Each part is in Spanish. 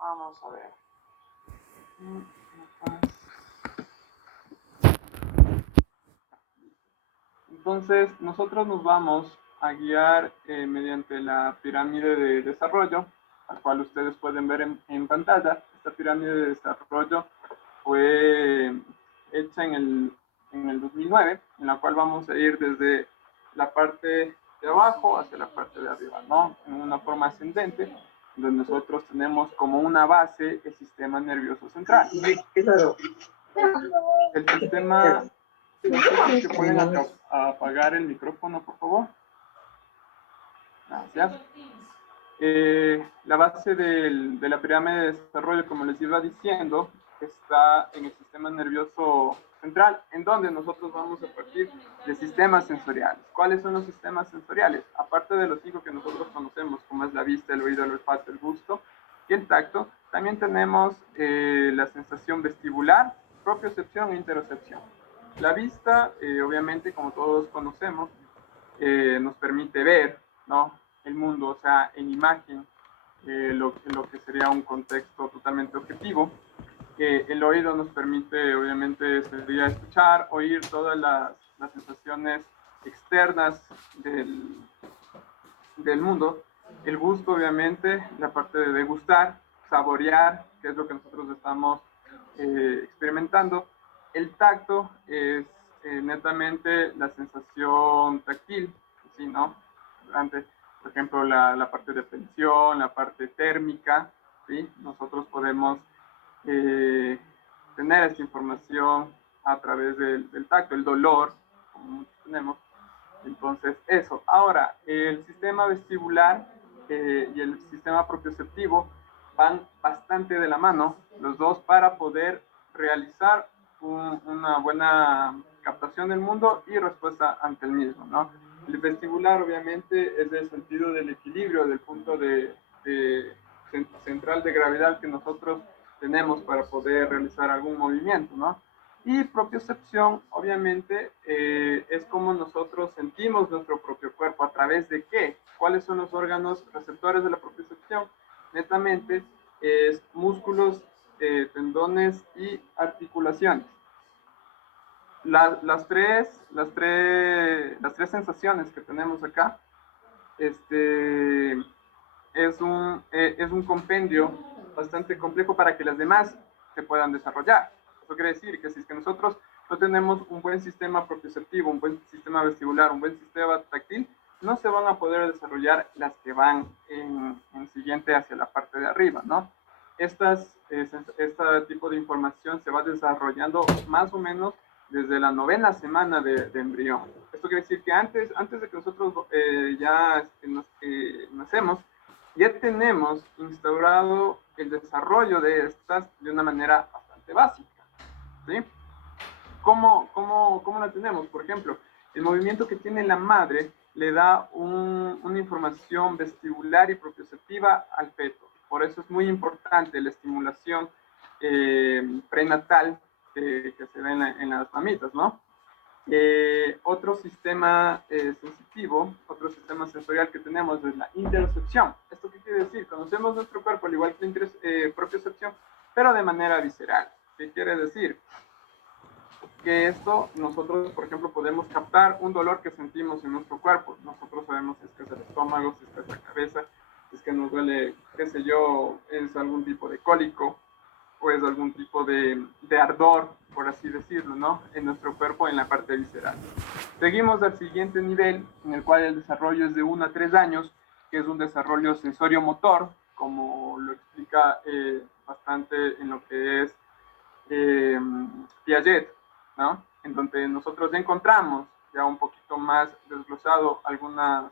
Vamos a ver. Entonces, nosotros nos vamos a guiar mediante la pirámide de desarrollo, la cual ustedes pueden ver en pantalla. Esta pirámide de desarrollo fue hecha en el 2009, en la cual vamos a ir desde la parte de abajo hacia la parte de arriba, ¿no? En una forma ascendente, donde nosotros tenemos como una base el sistema nervioso central. El sistema, no sé si pueden apagar el micrófono, por favor. Gracias. La base de la pirámide de desarrollo, como les iba diciendo, está en el sistema nervioso central, en donde nosotros vamos a partir de sistemas sensoriales. ¿Cuáles son los sistemas sensoriales? Aparte de los 5 que nosotros conocemos, como es la vista, el oído, el olfato, el gusto y el tacto, también tenemos la sensación vestibular, propiocepción e interocepción. La vista, obviamente, como todos conocemos, nos permite ver, ¿no?, el mundo, o sea, en imagen, lo que sería un contexto totalmente objetivo. El oído nos permite, obviamente, sería escuchar, oír todas las sensaciones externas del mundo. El gusto, obviamente, la parte de degustar, saborear, que es lo que nosotros estamos experimentando. El tacto es netamente la sensación táctil, ¿sí, no? Durante, por ejemplo, la parte de tensión, la parte térmica, ¿sí? Nosotros podemos tener esta información a través del tacto, el dolor, como tenemos. Entonces, eso. Ahora, el sistema vestibular y el sistema propioceptivo van bastante de la mano, los dos, para poder realizar una buena captación del mundo y respuesta ante el mismo, ¿no? El vestibular, obviamente, es el sentido del equilibrio, del punto de central de gravedad que nosotros tenemos para poder realizar algún movimiento, ¿no? Y propiocepción, obviamente, es como nosotros sentimos nuestro propio cuerpo. ¿A través de qué? ¿Cuáles son los órganos receptores de la propiocepción? Netamente, es músculos, tendones y articulaciones. Las tres sensaciones que tenemos acá, es un compendio bastante complejo para que las demás se puedan desarrollar. Eso quiere decir que si es que nosotros no tenemos un buen sistema propioceptivo, un buen sistema vestibular, un buen sistema táctil, no se van a poder desarrollar las que van en siguiente hacia la parte de arriba, ¿no? Este tipo de información se va desarrollando más o menos desde la 9ª semana de embrión. Esto quiere decir que antes de que nosotros ya nacemos, ya tenemos instaurado el desarrollo de estas de una manera bastante básica, ¿sí? ¿Cómo la tenemos? Por ejemplo, el movimiento que tiene la madre le da una información vestibular y propioceptiva al feto. Por eso es muy importante la estimulación prenatal que se ve en las mamitas, ¿no? Otro sistema sensitivo, otro sistema sensorial que tenemos es la interocepción. ¿Esto qué quiere decir? conocemos nuestro cuerpo al igual que la propiocepción, pero de manera visceral. ¿Qué quiere decir? Que esto nosotros, por ejemplo, podemos captar un dolor que sentimos en nuestro cuerpo. Nosotros sabemos si es que es el estómago, si es que es la cabeza, si es que nos duele, qué sé yo, es algún tipo de cólico o es algún tipo de ardor, por así decirlo, ¿no? En nuestro cuerpo, en la parte visceral. Seguimos al siguiente nivel, en el cual el desarrollo es de 1 a 3 años, que es un desarrollo sensorio-motor, como lo explica bastante en lo que es Piaget, ¿no? En donde nosotros encontramos ya un poquito más desglosado algunas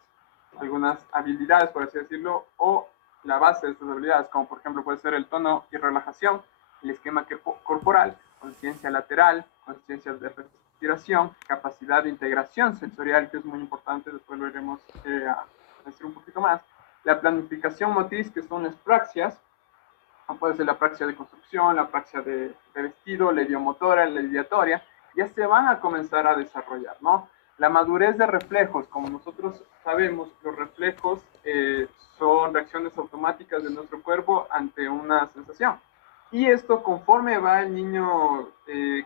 habilidades, por así decirlo, o la base de estas habilidades, como por ejemplo puede ser el tono y relajación, el esquema corporal, conciencia lateral, conciencia de respiración, capacidad de integración sensorial, que es muy importante, después lo iremos a decir un poquito más, la planificación motriz, que son las praxias, puede ser la praxia de construcción, la praxia de vestido, la idiomotora, la ideatoria, ya se van a comenzar a desarrollar, ¿no? La madurez de reflejos, como nosotros sabemos, los reflejos son reacciones automáticas de nuestro cuerpo ante una sensación. Y esto, conforme va el niño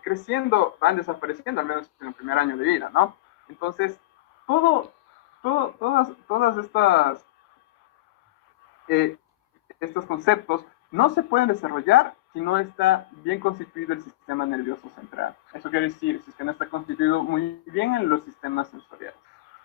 creciendo, van desapareciendo, al menos en el primer año de vida, ¿no? Entonces, todas estos conceptos no se pueden desarrollar si no está bien constituido el sistema nervioso central. Eso quiere decir, si es que no está constituido muy bien en los sistemas sensoriales.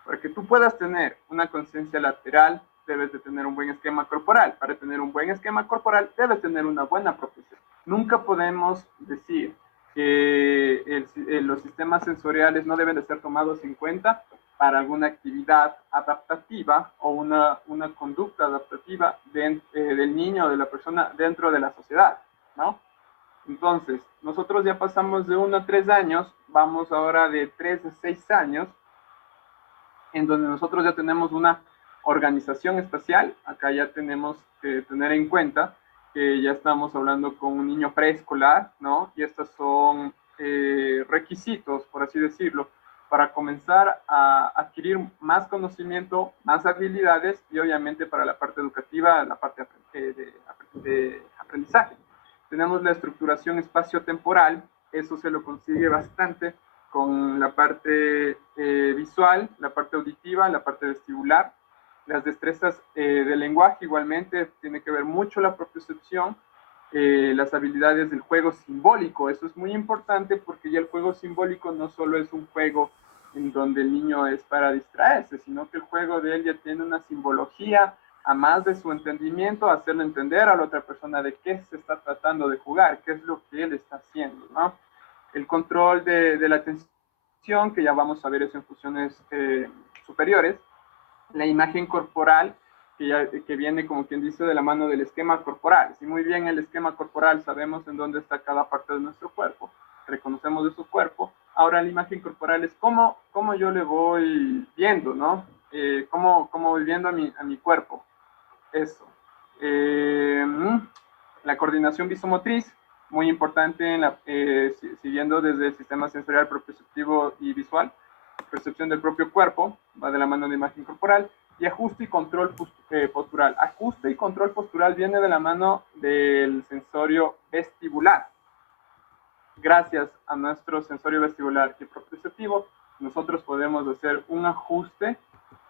Para que tú puedas tener una conciencia lateral, debes de tener un buen esquema corporal. Para tener un buen esquema corporal, debes tener una buena propiocepción. Nunca podemos decir que los sistemas sensoriales no deben de ser tomados en cuenta para alguna actividad adaptativa o una conducta adaptativa del niño o de la persona dentro de la sociedad, ¿no? Entonces, nosotros ya pasamos de 1 a 3 años, vamos ahora de 3 a 6 años, en donde nosotros ya tenemos una organización espacial. Acá ya tenemos que tener en cuenta que ya estamos hablando con un niño preescolar, ¿no? Y estos son requisitos, por así decirlo, para comenzar a adquirir más conocimiento, más habilidades y obviamente para la parte educativa, la parte de aprendizaje. Tenemos la estructuración espacio-temporal, eso se lo consigue bastante con la parte visual, la parte auditiva, la parte vestibular. Las destrezas del lenguaje igualmente tiene que ver mucho la propiocepción, las habilidades del juego simbólico. Eso es muy importante porque ya el juego simbólico no solo es un juego en donde el niño es para distraerse, sino que el juego de él ya tiene una simbología, a más de su entendimiento, hacerle entender a la otra persona de qué se está tratando de jugar, qué es lo que él está haciendo, ¿no? El control de la atención, que ya vamos a ver eso en funciones superiores, la imagen corporal, que viene, como quien dice, de la mano del esquema corporal. Si muy bien el esquema corporal sabemos en dónde está cada parte de nuestro cuerpo, reconocemos de su cuerpo, ahora la imagen corporal es cómo yo le voy viendo, ¿no? Cómo voy viendo a mi cuerpo. Eso. La coordinación visomotriz, muy importante, siguiendo desde el sistema sensorial, propioceptivo y visual. Percepción del propio cuerpo, va de la mano de imagen corporal. Y ajuste y control postural. Ajuste y control postural viene de la mano del sensorio vestibular. Gracias a nuestro sensorio vestibular y propioceptivo, nosotros podemos hacer un ajuste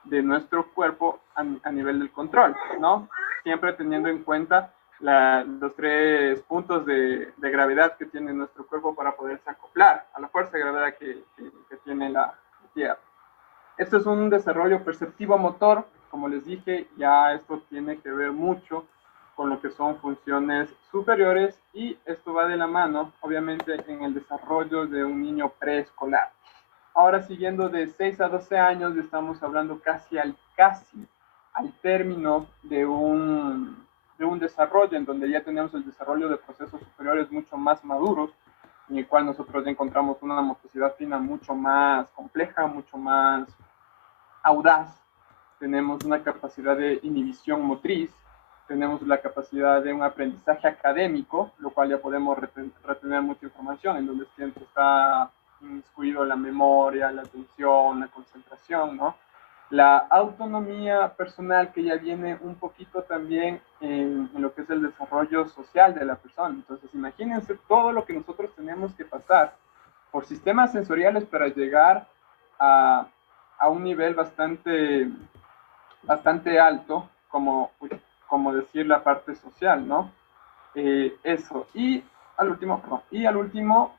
de nuestro cuerpo a nivel del control, ¿no? Siempre teniendo en cuenta los 3 puntos de gravedad que tiene nuestro cuerpo para poderse acoplar a la fuerza de gravedad que tiene la Tierra. Esto es un desarrollo perceptivo motor, como les dije, ya esto tiene que ver mucho con lo que son funciones superiores y esto va de la mano, obviamente, en el desarrollo de un niño preescolar. Ahora, siguiendo de 6 a 12 años, estamos hablando casi al término de un desarrollo en donde ya tenemos el desarrollo de procesos superiores mucho más maduros, en el cual nosotros ya encontramos una motricidad fina mucho más compleja, mucho más audaz, tenemos una capacidad de inhibición motriz, tenemos la capacidad de un aprendizaje académico, lo cual ya podemos retener mucha información, en donde siempre está incluido la memoria, la atención, la concentración, ¿no? La autonomía personal, que ya viene un poquito también en lo que es el desarrollo social de la persona. Entonces, imagínense todo lo que nosotros tenemos que pasar por sistemas sensoriales para llegar a un nivel bastante alto, como decir la parte social, ¿no? Eso. Y al último,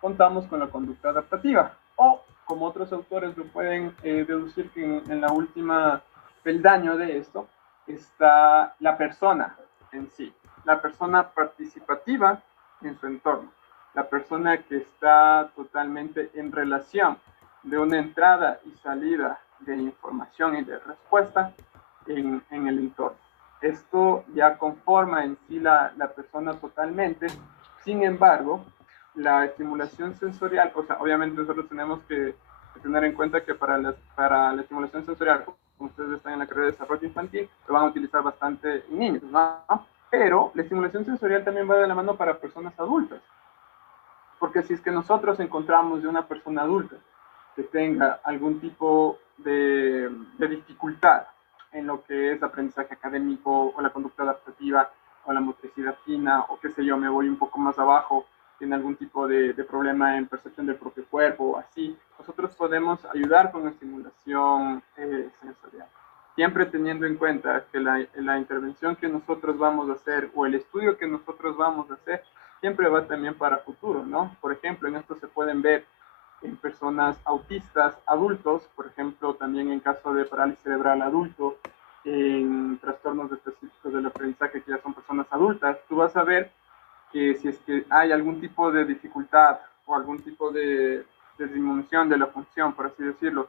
contamos con la conducta adaptativa. O, como otros autores lo pueden deducir, que en la última peldaño de esto está la persona en sí, la persona participativa en su entorno, la persona que está totalmente en relación de una entrada y salida de información y de respuesta en el entorno. Esto ya conforma en sí la persona totalmente. Sin embargo, la estimulación sensorial, o sea, obviamente nosotros tenemos que tener en cuenta que para la estimulación sensorial, como ustedes están en la carrera de desarrollo infantil, lo van a utilizar bastante en niños, ¿no? Pero la estimulación sensorial también va de la mano para personas adultas. Porque si es que nosotros encontramos de una persona adulta que tenga algún tipo de dificultad en lo que es aprendizaje académico o la conducta adaptativa o la motricidad fina o qué sé yo, me voy un poco más abajo, tiene algún tipo de problema en percepción del propio cuerpo o así, nosotros podemos ayudar con estimulación sensorial. Siempre teniendo en cuenta que la intervención que nosotros vamos a hacer o el estudio que nosotros vamos a hacer siempre va también para futuro, ¿no? Por ejemplo, en esto se pueden ver en personas autistas adultos, por ejemplo, también en caso de parálisis cerebral adulto, en trastornos específicos del aprendizaje que ya son personas adultas, tú vas a ver que si es que hay algún tipo de dificultad o algún tipo de disminución de la función, por así decirlo,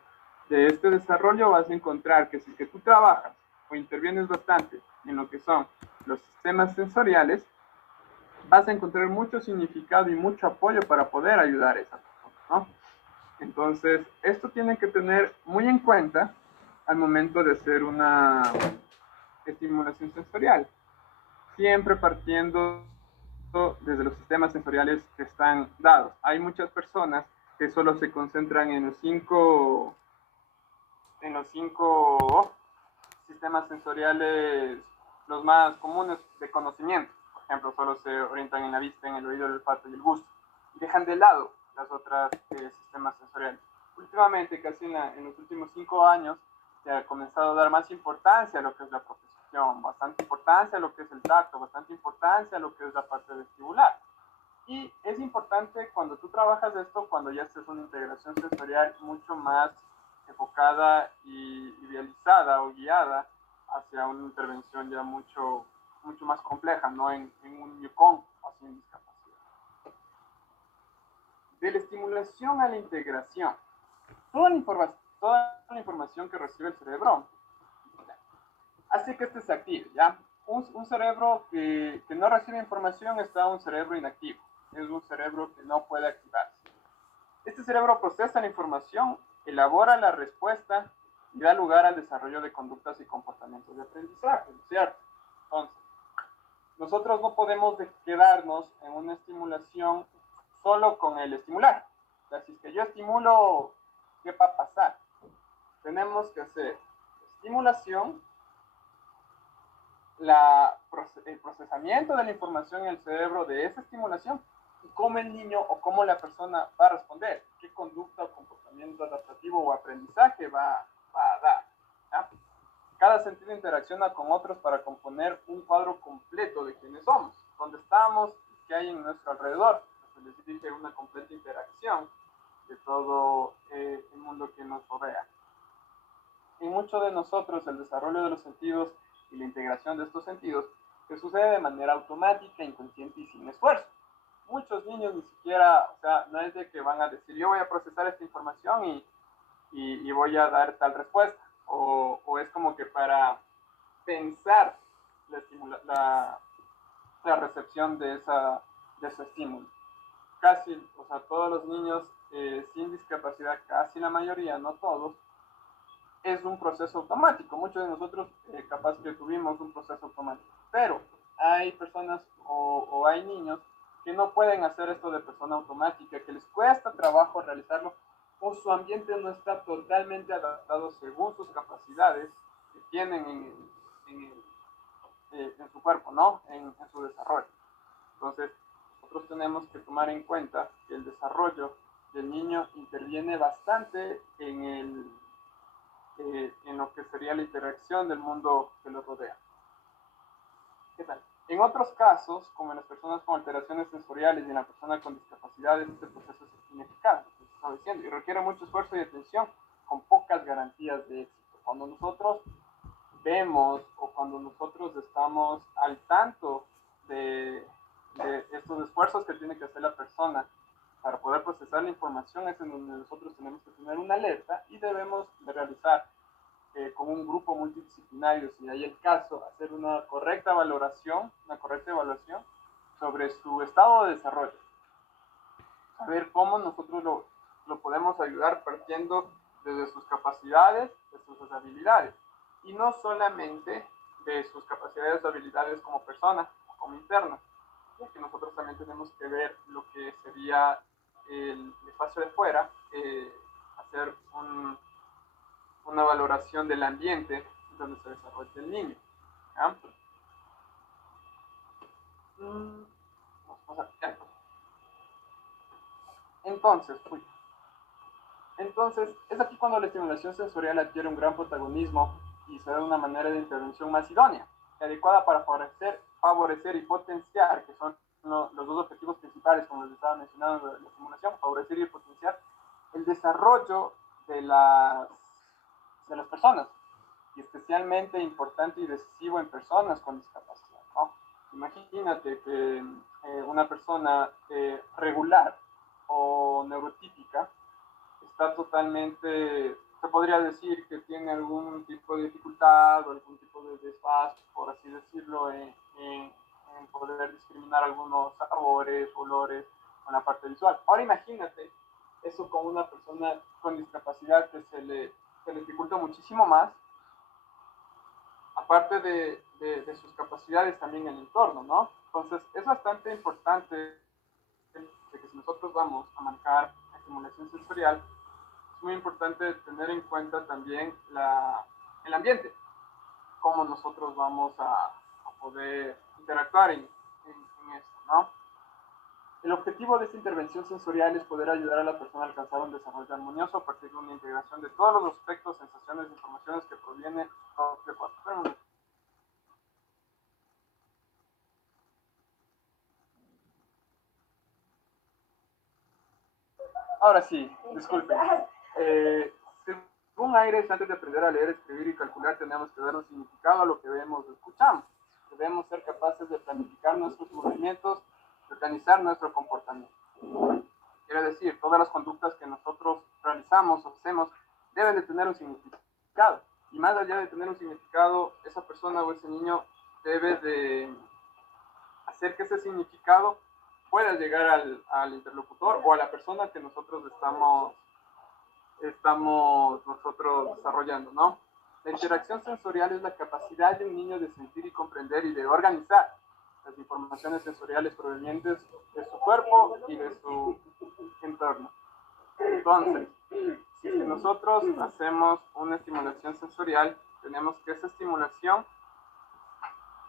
de este desarrollo, vas a encontrar que si es que tú trabajas o intervienes bastante en lo que son los sistemas sensoriales, vas a encontrar mucho significado y mucho apoyo para poder ayudar a esa persona, ¿no? Entonces, esto tiene que tener muy en cuenta al momento de hacer una estimulación sensorial, siempre partiendo desde los sistemas sensoriales que están dados. Hay muchas personas que solo se concentran en los cinco sistemas sensoriales, los más comunes de conocimiento. Por ejemplo, solo se orientan en la vista, en el oído, el olfato y el gusto. Y dejan de lado las otras sistemas sensoriales. Últimamente, casi en los últimos 5 años, se ha comenzado a dar más importancia a lo que es la propiocepción, bastante importancia a lo que es el tacto, bastante importancia a lo que es la parte vestibular. Y es importante cuando tú trabajas esto, cuando ya estés una integración sensorial mucho más enfocada y idealizada o guiada hacia una intervención ya mucho más compleja, ¿no? En un Yukon o sin discapacidad. De la estimulación a la integración, toda la información que recibe el cerebro hace que este se active, ¿ya? Un cerebro que no recibe información está un cerebro inactivo, es un cerebro que no puede activarse. Este cerebro procesa la información, elabora la respuesta y da lugar al desarrollo de conductas y comportamientos de aprendizaje, ¿no es cierto? Entonces, nosotros no podemos quedarnos en una estimulación solo con el estimular. O sea, si es que yo estimulo, ¿qué va a pasar? Tenemos que hacer estimulación, el procesamiento de la información en el cerebro de esa estimulación y cómo el niño o cómo la persona va a responder, qué conducta o comportamiento adaptativo o aprendizaje va a dar. ¿Ya? Cada sentido interacciona con otros para componer un cuadro completo de quiénes somos, dónde estamos, qué hay en nuestro alrededor. Se les dice una completa interacción de todo el mundo que nos rodea. En muchos de nosotros el desarrollo de los sentidos y la integración de estos sentidos que sucede de manera automática, inconsciente y sin esfuerzo. Muchos niños ni siquiera, o sea, no es de que van a decir yo voy a procesar esta información y voy a dar tal respuesta, o es como que para pensar la recepción de ese estímulo. Casi, o sea, todos los niños sin discapacidad, casi la mayoría, no todos, es un proceso automático. Muchos de nosotros capaz que tuvimos un proceso automático, pero hay personas o hay niños que no pueden hacer esto de persona automática, que les cuesta trabajo realizarlo o su ambiente no está totalmente adaptado según sus capacidades que tienen en su cuerpo, ¿no? En su desarrollo. Entonces, nosotros tenemos que tomar en cuenta que el desarrollo del niño interviene bastante en lo que sería la interacción del mundo que lo rodea. ¿Qué tal? En otros casos, como en las personas con alteraciones sensoriales y en la persona con discapacidades, este proceso es ineficaz, lo que se está diciendo, y requiere mucho esfuerzo y atención con pocas garantías de éxito. Cuando nosotros vemos o cuando nosotros estamos al tanto de estos esfuerzos que tiene que hacer la persona para poder procesar la información, es en donde nosotros tenemos que tener una alerta y debemos de realizar con un grupo multidisciplinario, si hay el caso, hacer una correcta evaluación sobre su estado de desarrollo. Saber cómo nosotros lo podemos ayudar partiendo desde sus capacidades, de sus habilidades. Y no solamente de sus capacidades o habilidades como persona o como interno, ya que nosotros también tenemos que ver lo que sería el espacio de fuera, hacer una valoración del ambiente donde se desarrolla el niño. ¿Ya? Entonces, es aquí cuando la estimulación sensorial adquiere un gran protagonismo y se da una manera de intervención más idónea, adecuada para favorecer y potenciar, que son los dos objetivos principales, como les estaba mencionando, de la estimulación, favorecer y potenciar el desarrollo de las personas, y especialmente importante y decisivo en personas con discapacidad, ¿no? Imagínate que una persona regular o neurotípica está totalmente, se podría decir que tiene algún tipo de dificultad o algún tipo de desfase, por así decirlo, en poder discriminar algunos sabores, olores con la parte visual. Ahora imagínate eso con una persona con discapacidad que se le dificulta muchísimo más, aparte de sus capacidades también en el entorno, ¿no? Entonces es bastante importante de que si nosotros vamos a manejar estimulación sensorial, es muy importante tener en cuenta también el ambiente, cómo nosotros vamos a poder interactuar en esto, ¿no? El objetivo de esta intervención sensorial es poder ayudar a la persona a alcanzar un desarrollo armonioso a partir de una integración de todos los aspectos, sensaciones e informaciones que provienen de su propio cuerpo. Ahora sí, disculpen. Según Aires, antes de aprender a leer, escribir y calcular, tenemos que dar un significado a lo que vemos o escuchamos. Debemos ser capaces de planificar nuestros movimientos y organizar nuestro comportamiento. Quiere decir, todas las conductas que nosotros realizamos o hacemos deben de tener un significado. Y más allá de tener un significado, esa persona o ese niño debe de hacer que ese significado pueda llegar al interlocutor o a la persona que nosotros estamos nosotros desarrollando, ¿no? La interacción sensorial es la capacidad de un niño de sentir y comprender y de organizar las informaciones sensoriales provenientes de su cuerpo y de su entorno. Entonces, si nosotros hacemos una estimulación sensorial, tenemos que esa estimulación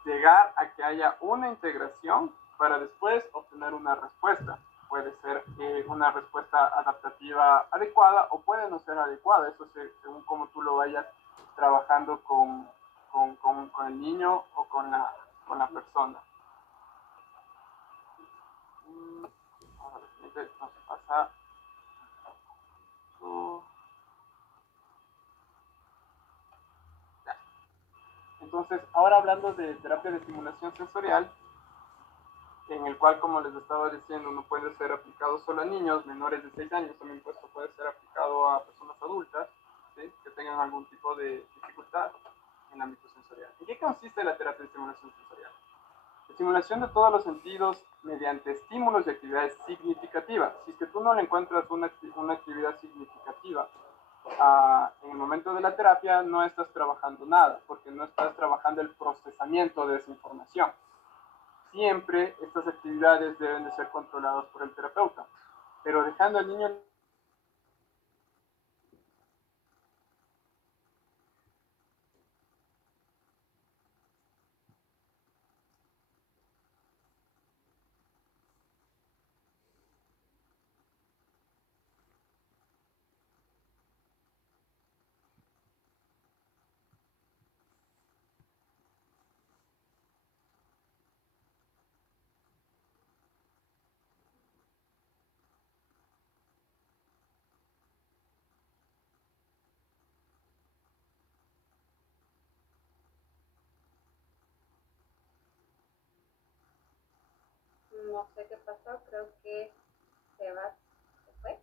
llegar a que haya una integración para después obtener una respuesta. Puede ser una respuesta adaptativa adecuada o puede no ser adecuada, eso según como tú lo vayas trabajando con el niño o con la persona. Ahora, nos pasa. Entonces, ahora hablando de terapia de estimulación sensorial, en el cual, como les estaba diciendo, no puede ser aplicado solo a niños menores de 6 años, también puede ser aplicado a personas adultas, ¿sí?, que tengan algún tipo de dificultad en el ámbito sensorial. ¿En qué consiste la terapia de estimulación sensorial? Estimulación de todos los sentidos mediante estímulos y actividades significativas. Si es que tú no le encuentras una actividad significativa en el momento de la terapia, no estás trabajando nada, porque no estás trabajando el procesamiento de esa información. Siempre estas actividades deben de ser controladas por el terapeuta, pero dejando al niño No sé qué pasó, creo que Sebas se fue.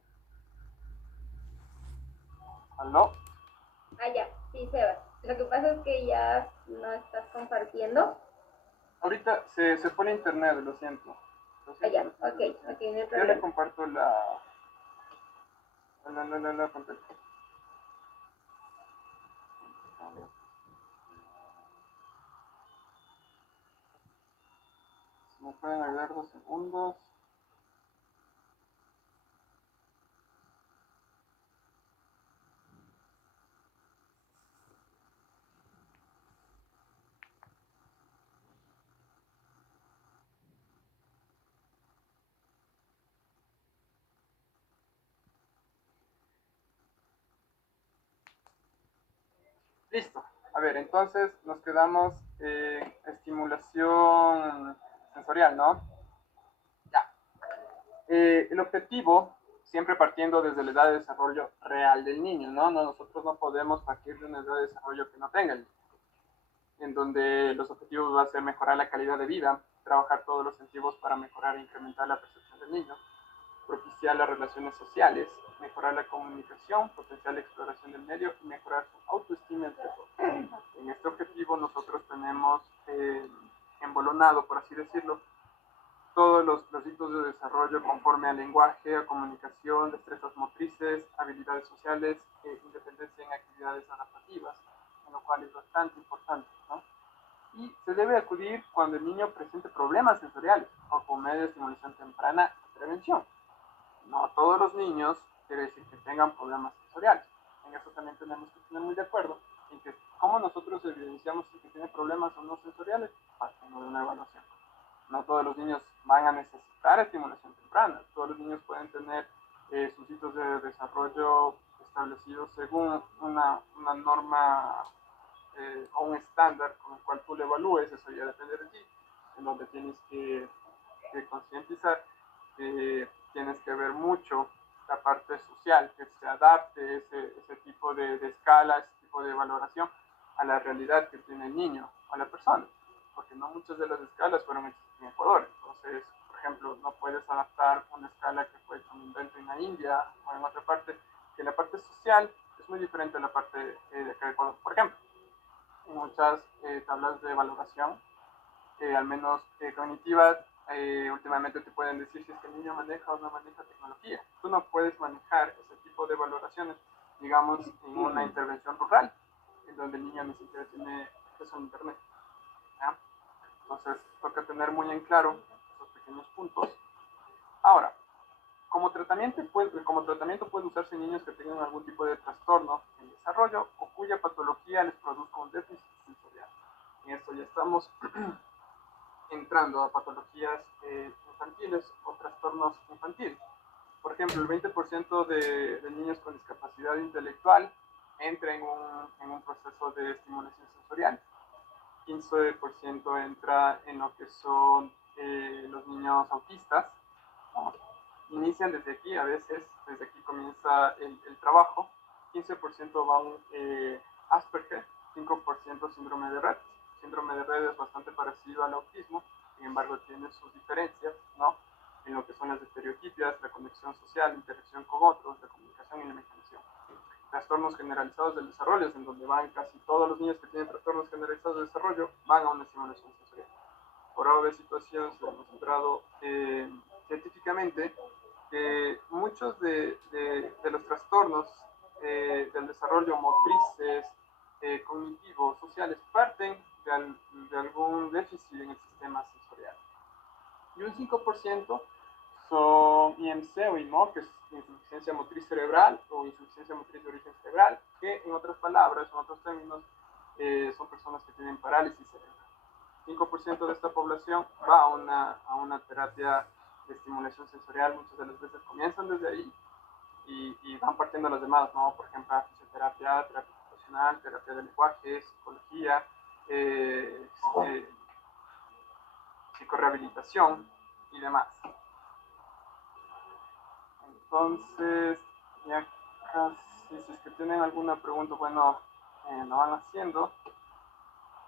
¿Aló? Ah, ya, sí, Sebas. Lo que pasa es que ya no estás compartiendo. Ahorita se fue el internet, lo siento. Ah, ya, ok, no hay Yo problema. le comparto la pantalla. Si me pueden ayudar 2 segundos. Listo. A ver, entonces nos quedamos en estimulación sensorial, ¿no? Ya. El objetivo, siempre partiendo desde la edad de desarrollo real del niño, ¿no? Nosotros no podemos partir de una edad de desarrollo que no tenga el niño, en donde los objetivos van a ser mejorar la calidad de vida, trabajar todos los sentidos para mejorar e incrementar la percepción del niño, propiciar las relaciones sociales, mejorar la comunicación, potenciar la exploración del medio y mejorar su autoestima, entre otros. En este objetivo nosotros tenemos embolonado, por así decirlo, todos los hitos de desarrollo conforme al lenguaje, a comunicación, destrezas motrices, habilidades sociales, independencia en actividades adaptativas, en lo cual es bastante importante, ¿no? Y se debe acudir cuando el niño presente problemas sensoriales o con medio de estimulación temprana y prevención. No todos los niños quiere decir que tengan problemas sensoriales. En eso también tenemos que tener muy de acuerdo en que cómo nosotros evidenciamos si que tiene problemas o no sensoriales, partiendo de una evaluación. No todos los niños van a necesitar estimulación temprana. Todos los niños pueden tener sus hitos de desarrollo establecidos según una norma o un estándar con el cual tú le evalúes. Eso ya depende de ti, en donde tienes que concientizar, tienes que ver mucho la parte social, que se adapte ese tipo de escala, ese tipo de valoración a la realidad que tiene el niño o la persona, porque no muchas de las escalas fueron hechas en Ecuador. Entonces, por ejemplo, no puedes adaptar una escala que fue hecha un invento en la India o en otra parte, que la parte social es muy diferente a la parte de acá de Ecuador. Por ejemplo, en muchas tablas de valoración, al menos cognitivas, últimamente te pueden decir si es que el niño maneja o no maneja tecnología. Tú no puedes manejar ese tipo de valoraciones, digamos, en una intervención rural, en donde el niño ni siquiera tiene acceso a internet, ¿ya? Entonces, toca tener muy en claro esos pequeños puntos. Ahora, como tratamiento puede usarse en niños que tengan algún tipo de trastorno en desarrollo o cuya patología les produzca un déficit sensorial. En esto ya estamos entrando a patologías infantiles o trastornos infantiles. Por ejemplo, el 20% de niños con discapacidad intelectual entra en un proceso de estimulación sensorial. 15% entra en lo que son los niños autistas, ¿no? Inician desde aquí, a veces desde aquí comienza el trabajo. 15% van Asperger, 5% síndrome de Rett. Síndrome de Rett es bastante parecido al autismo, sin embargo tiene sus diferencias, ¿no? En lo que son las estereotipias, la conexión social, la interacción con otros, la comunicación y la imaginación. Trastornos generalizados del desarrollo, en donde van casi todos los niños que tienen trastornos generalizados de desarrollo, van a una estimulación sensorial. Por obvias situaciones se ha demostrado científicamente que muchos de los trastornos del desarrollo motrices, cognitivos, sociales, parten de algún déficit en el sistema sensorial. Y un 5% son IMC o IMO, que es insuficiencia motriz cerebral o insuficiencia motriz de origen cerebral, que en otras palabras, en otros términos, son personas que tienen parálisis cerebral. 5% de esta población va a una terapia de estimulación sensorial. Muchas de las veces comienzan desde ahí y van partiendo a las demás, ¿no? Por ejemplo, fisioterapia, terapia ocupacional, terapia de lenguaje, psicología, eh, psicorehabilitación y demás. Entonces, ya casi, si es que tienen alguna pregunta, bueno, lo van haciendo.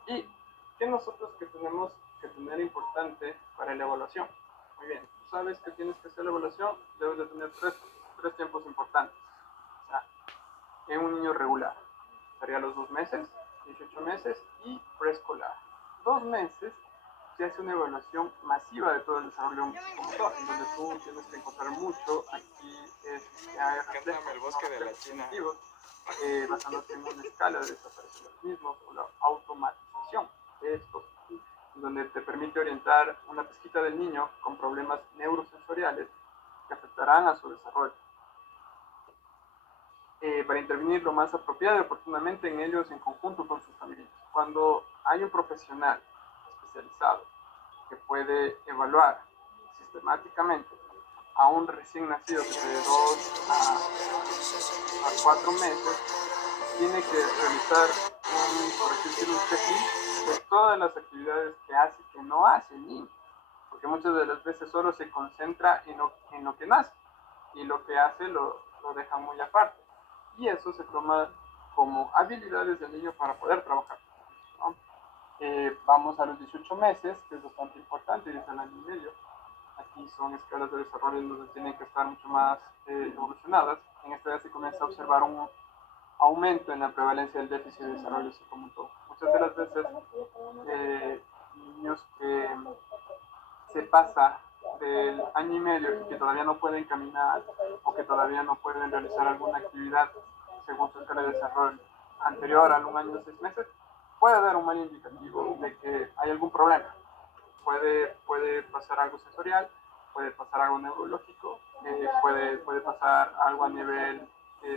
¿Y qué nosotros que tenemos que tener importante para la evaluación? Muy bien, tú sabes que tienes que hacer la evaluación, debes de tener tres tiempos importantes. O sea, en un niño regular, sería los 2 meses, 18 meses y preescolar. 2 meses se hace una evaluación masiva de todo el desarrollo motor, donde tú tienes que encontrar mucho. Aquí que hay reflejos, el bosque de la China, basándote en una escala de desaparición de los mismos o la automatización de estos, donde te permite orientar una pesquita del niño con problemas neurosensoriales que afectarán a su desarrollo, para intervenir lo más apropiado y oportunamente en ellos en conjunto con sus familias. Cuando hay un profesional especializado que puede evaluar sistemáticamente a un recién nacido que de 2 a 4 meses, tiene que realizar por así decirlo, un checklist de todas las actividades que hace y que no hace el niño, porque muchas de las veces solo se concentra en lo que no hace y lo que hace lo deja muy aparte. Y eso se toma como habilidades del niño para poder trabajar, ¿no? Vamos a los 18 meses, que es bastante importante, desde el año y medio. Aquí son escalas de desarrollo donde tienen que estar mucho más evolucionadas. En esta edad se comienza a observar un aumento en la prevalencia del déficit de desarrollo psicomotor. Muchas de las veces niños que se pasa del año y medio y que todavía no pueden caminar o que todavía no pueden realizar alguna actividad según su escala de desarrollo anterior a un año y 6 meses, puede dar un mal indicativo de que hay algún problema. Puede pasar algo sensorial, puede pasar algo neurológico, puede pasar algo a nivel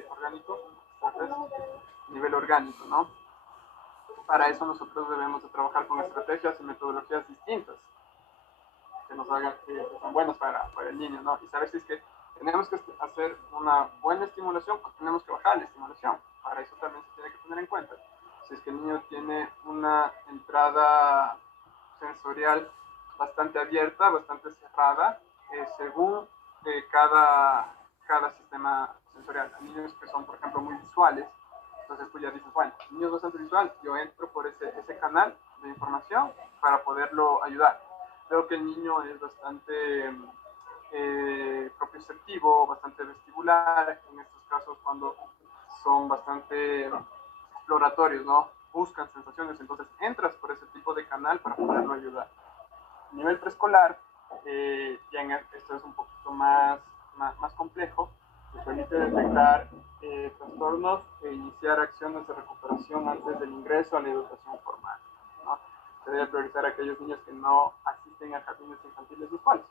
orgánico, nivel orgánico, ¿no? Para eso nosotros debemos de trabajar con estrategias y metodologías distintas que nos hagan, que son buenas para el niño, ¿no? Y saber si es que tenemos que hacer una buena estimulación o tenemos que bajar la estimulación. Para eso también se tiene que tener en cuenta. Si es que el niño tiene una entrada sensorial bastante abierta, bastante cerrada, según cada sistema sensorial. Hay niños que son, por ejemplo, muy visuales, entonces tú ya dices, bueno, el niño es bastante visual, yo entro por ese canal de información para poderlo ayudar. Veo que el niño es bastante propioceptivo, bastante vestibular, en estos casos cuando son bastante exploratorios, ¿no? Buscan sensaciones, entonces entras por ese tipo de canal para poderlo ayudar. A nivel preescolar, esto es un poquito más complejo, nos permite detectar trastornos e iniciar acciones de recuperación antes del ingreso a la educación formal, ¿no? Se debe priorizar a aquellos niños que no asisten a jardines infantiles usuales.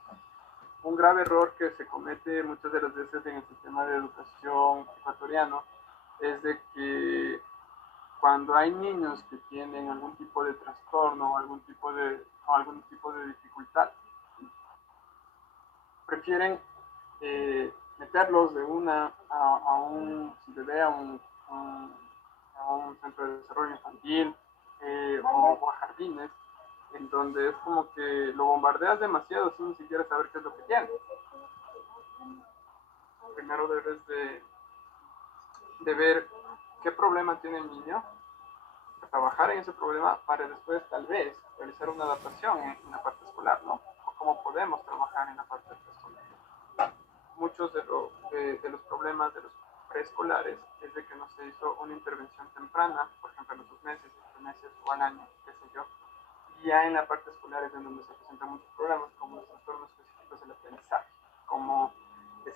Un grave error que se comete muchas de las veces en el sistema de educación ecuatoriano es de que cuando hay niños que tienen algún tipo de trastorno o algún tipo de dificultad, prefieren meterlos de una a un, si se ve, a un centro de desarrollo infantil o a jardines, en donde es como que lo bombardeas demasiado sin ni siquiera saber qué es lo que tiene. Primero debes de ver qué problema tiene el niño, trabajar en ese problema para después tal vez realizar una adaptación en la parte escolar, ¿no? O cómo podemos trabajar en la parte escolar. Muchos de los problemas de los preescolares es de que no se hizo una intervención temprana, por ejemplo, en los 2 meses, 3 meses o al año, qué sé yo. Y ya en la parte escolar es en donde se presentan muchos problemas, como los trastornos específicos del aprendizaje, como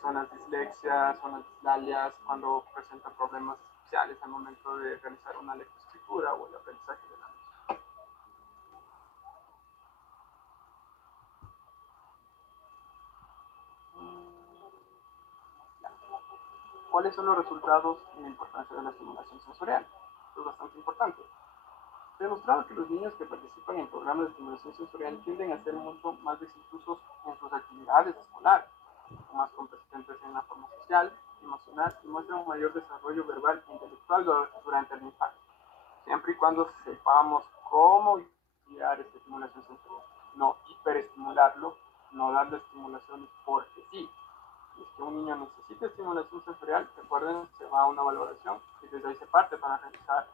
son las dislexias, son las dislalias, cuando presentan problemas especiales al momento de realizar una lectoescritura o el aprendizaje de la misma. ¿Cuáles son los resultados y la importancia de la estimulación sensorial? Esto es bastante importante. Se ha demostrado que los niños que participan en programas de estimulación sensorial tienden a ser mucho más exitosos en sus actividades escolares, más competentes en la forma social, emocional y muestran un mayor desarrollo verbal e intelectual durante la infancia, siempre y cuando sepamos cómo guiar esta estimulación sensorial, no hiperestimularlo, no darle estimulaciones porque sí. Si es que un niño necesita estimulación sensorial, recuerden, se va a una valoración y desde ahí se parte para realizar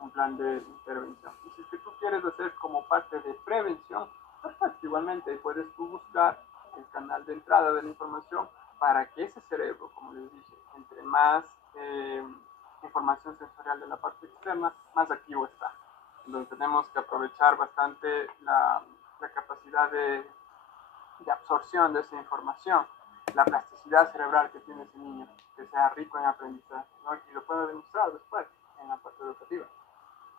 un plan de intervención. Y si es que tú quieres hacer como parte de prevención, perfecto, igualmente puedes tú buscar el canal de entrada de la información para que ese cerebro, como les dije, entre más información sensorial de la parte externa, más activo está. Entonces tenemos que aprovechar bastante la capacidad de absorción de esa información, la plasticidad cerebral que tiene ese niño, que sea rico en aprendizaje, ¿no? Y lo puede demostrar después en la parte educativa.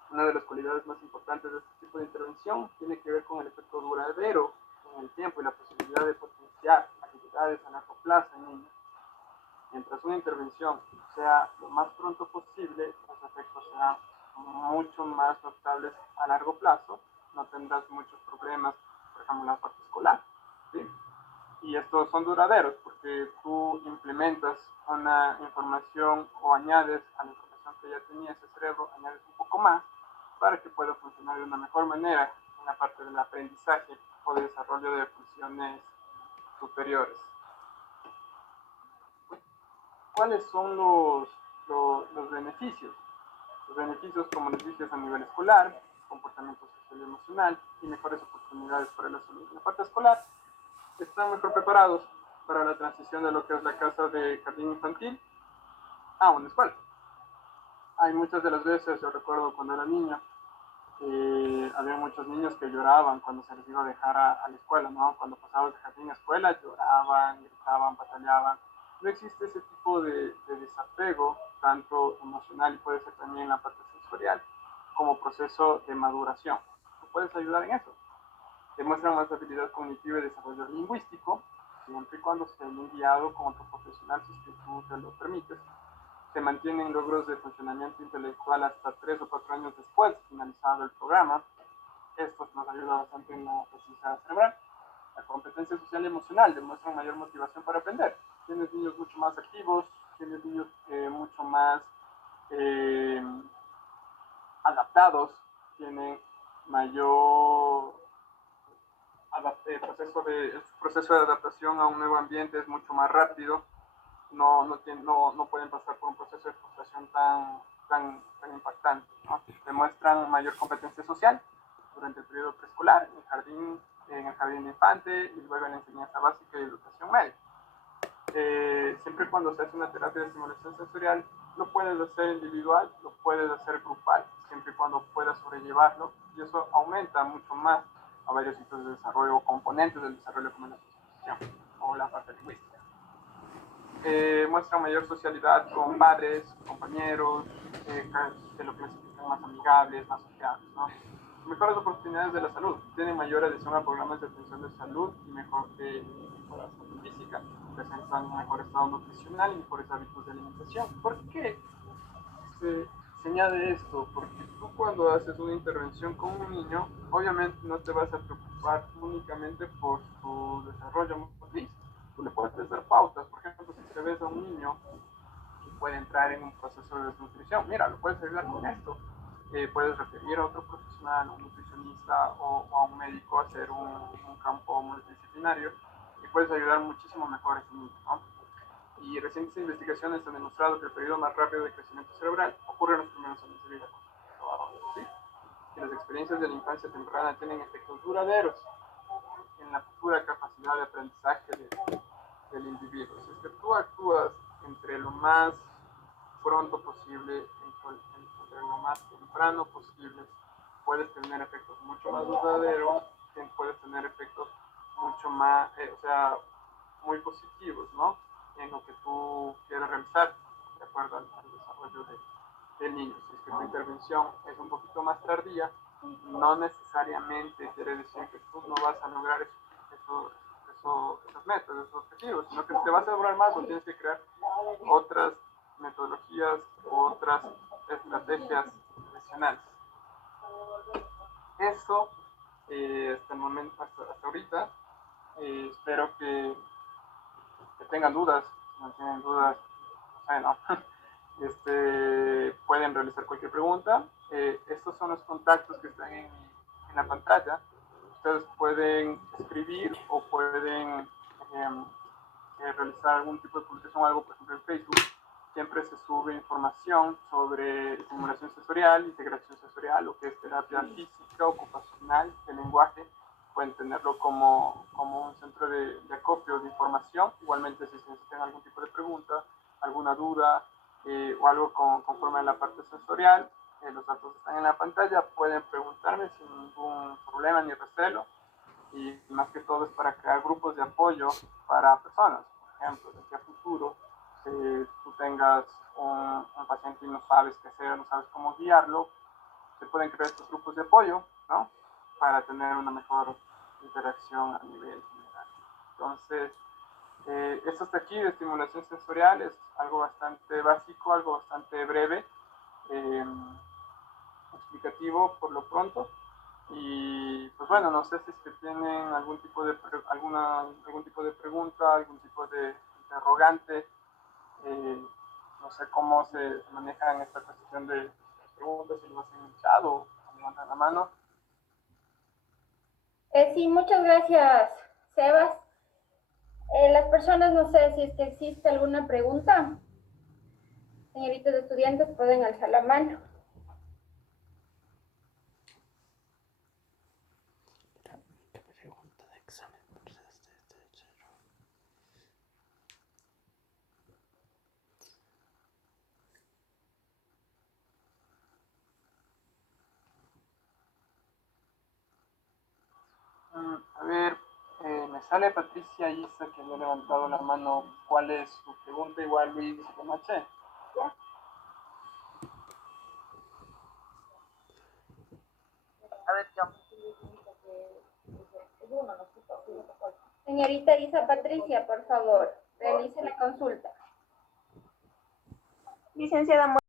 Una de las cualidades más importantes de este tipo de intervención tiene que ver con el efecto duradero en el tiempo y la posibilidad de potenciar actividades a largo plazo en niños. Mientras una intervención sea lo más pronto posible, los efectos serán mucho más notables a largo plazo, no tendrás muchos problemas, por ejemplo, en la parte escolar, ¿sí? Y estos son duraderos porque tú implementas una información o añades a la información que ya tenía ese cerebro, añades un poco más para que pueda funcionar de una mejor manera en la parte del aprendizaje o de desarrollo de funciones superiores. ¿Cuáles son los beneficios? Los beneficios, como les dije, es a nivel escolar, comportamiento social y emocional y mejores oportunidades para la salud. En la parte escolar están mejor preparados para la transición de lo que es la casa de jardín infantil a una escuela. Hay muchas de las veces, yo recuerdo cuando era niño, había muchos niños que lloraban cuando se les iba a dejar a la escuela, ¿no? Cuando pasaba de jardín a escuela, lloraban, gritaban, pataleaban. No existe ese tipo de desapego, tanto emocional y puede ser también en la parte sensorial, como proceso de maduración. ¿Tú puedes ayudar en eso? Demuestran más habilidad cognitiva y desarrollo lingüístico, siempre y cuando se hayan guiado con otro profesional, si es que tú te lo permites. Se mantienen logros de funcionamiento intelectual hasta 3 o 4 años después de finalizado el programa. Esto nos ayuda bastante en la plasticidad cerebral. La competencia social y emocional demuestra mayor motivación para aprender. Tienes niños mucho más activos, tienes niños mucho más adaptados, tienen mayor el proceso de adaptación a un nuevo ambiente es mucho más rápido. No pueden pasar por un proceso de frustración tan impactante, ¿no? Demuestran mayor competencia social durante el periodo preescolar, en el jardín de infante y luego en la enseñanza básica y educación media. Siempre y cuando se hace una terapia de estimulación sensorial, lo puedes hacer individual, lo puedes hacer grupal, siempre y cuando puedas sobrellevarlo, y eso aumenta mucho más a varios hitos de desarrollo o componentes del desarrollo como la socialización o la parte lingüística. Muestra mayor socialidad con padres, compañeros, que lo clasifican más amigables, más sociables, ¿no? Mejores oportunidades de la salud, tienen mayor adhesión a programas de atención de salud y mejor salud física, presentan un mejor estado nutricional y mejores hábitos de alimentación. ¿Por qué se añade esto? Porque tú cuando haces una intervención con un niño, obviamente no te vas a preocupar únicamente por su desarrollo motriz. Tú le puedes dar pautas. Por ejemplo, si te ves a un niño que puede entrar en un proceso de desnutrición, mira, lo puedes ayudar con esto. Puedes referir a otro profesional, a un nutricionista o a un médico a hacer un campo multidisciplinario y puedes ayudar muchísimo mejor a ese niño, ¿no? Y recientes investigaciones han demostrado que el periodo más rápido de crecimiento cerebral ocurre en los primeros años de vida. ¿Sí? Que las experiencias de la infancia temprana tienen efectos duraderos en la futura capacidad de aprendizaje del individuo. Si es que tú actúas entre lo más pronto posible, entre lo más temprano posible, puedes tener efectos mucho más duraderos, puedes tener efectos mucho más, muy positivos, ¿no? En lo que tú quieres realizar, de acuerdo al desarrollo del niño. Si es que tu intervención es un poquito más tardía, no necesariamente quiere decir que tú no vas a lograr esas metas, esos objetivos, sino que te vas a demorar más o tienes que crear otras metodologías o otras estrategias adicionales. Eso, hasta el momento, hasta ahorita, espero que tengan dudas. Si no tienen dudas, no, pueden realizar cualquier pregunta. Estos son los contactos que están en la pantalla. Ustedes pueden escribir o pueden realizar algún tipo de publicación o algo, por ejemplo en Facebook. Siempre se sube información sobre estimulación sensorial, integración sensorial, lo que es terapia física, ocupacional, de lenguaje. Pueden tenerlo como un centro de acopio de información. Igualmente, si necesitan algún tipo de pregunta, alguna duda o algo conforme a la parte sensorial, los datos están en la pantalla. Pueden preguntarme sin ningún problema ni recelo. Y más que todo es para crear grupos de apoyo para personas. Por ejemplo, de aquí a futuro, si tú tengas un paciente y no sabes qué hacer, no sabes cómo guiarlo, se pueden crear estos grupos de apoyo, ¿no? Para tener una mejor interacción a nivel general. Entonces, esto hasta aquí de estimulación sensorial es algo bastante básico, algo bastante breve, explicativo por lo pronto. Y pues bueno, no sé si es que tienen algún tipo de pregunta, algún tipo de interrogante No sé cómo se maneja en esta cuestión de las preguntas, si lo hacen en el chat o levantan la mano. Sí, muchas gracias, Sebas. Las personas, no sé si es que existe alguna pregunta. Señoritos estudiantes, pueden alzar la mano. Pregunta de examen. A ver, me sale Patricia Isa que había levantado la mano. ¿Cuál es su pregunta? Igual Luis Comache. A ver, yo. Señorita Isa Patricia, por favor, realice la consulta. Licenciada.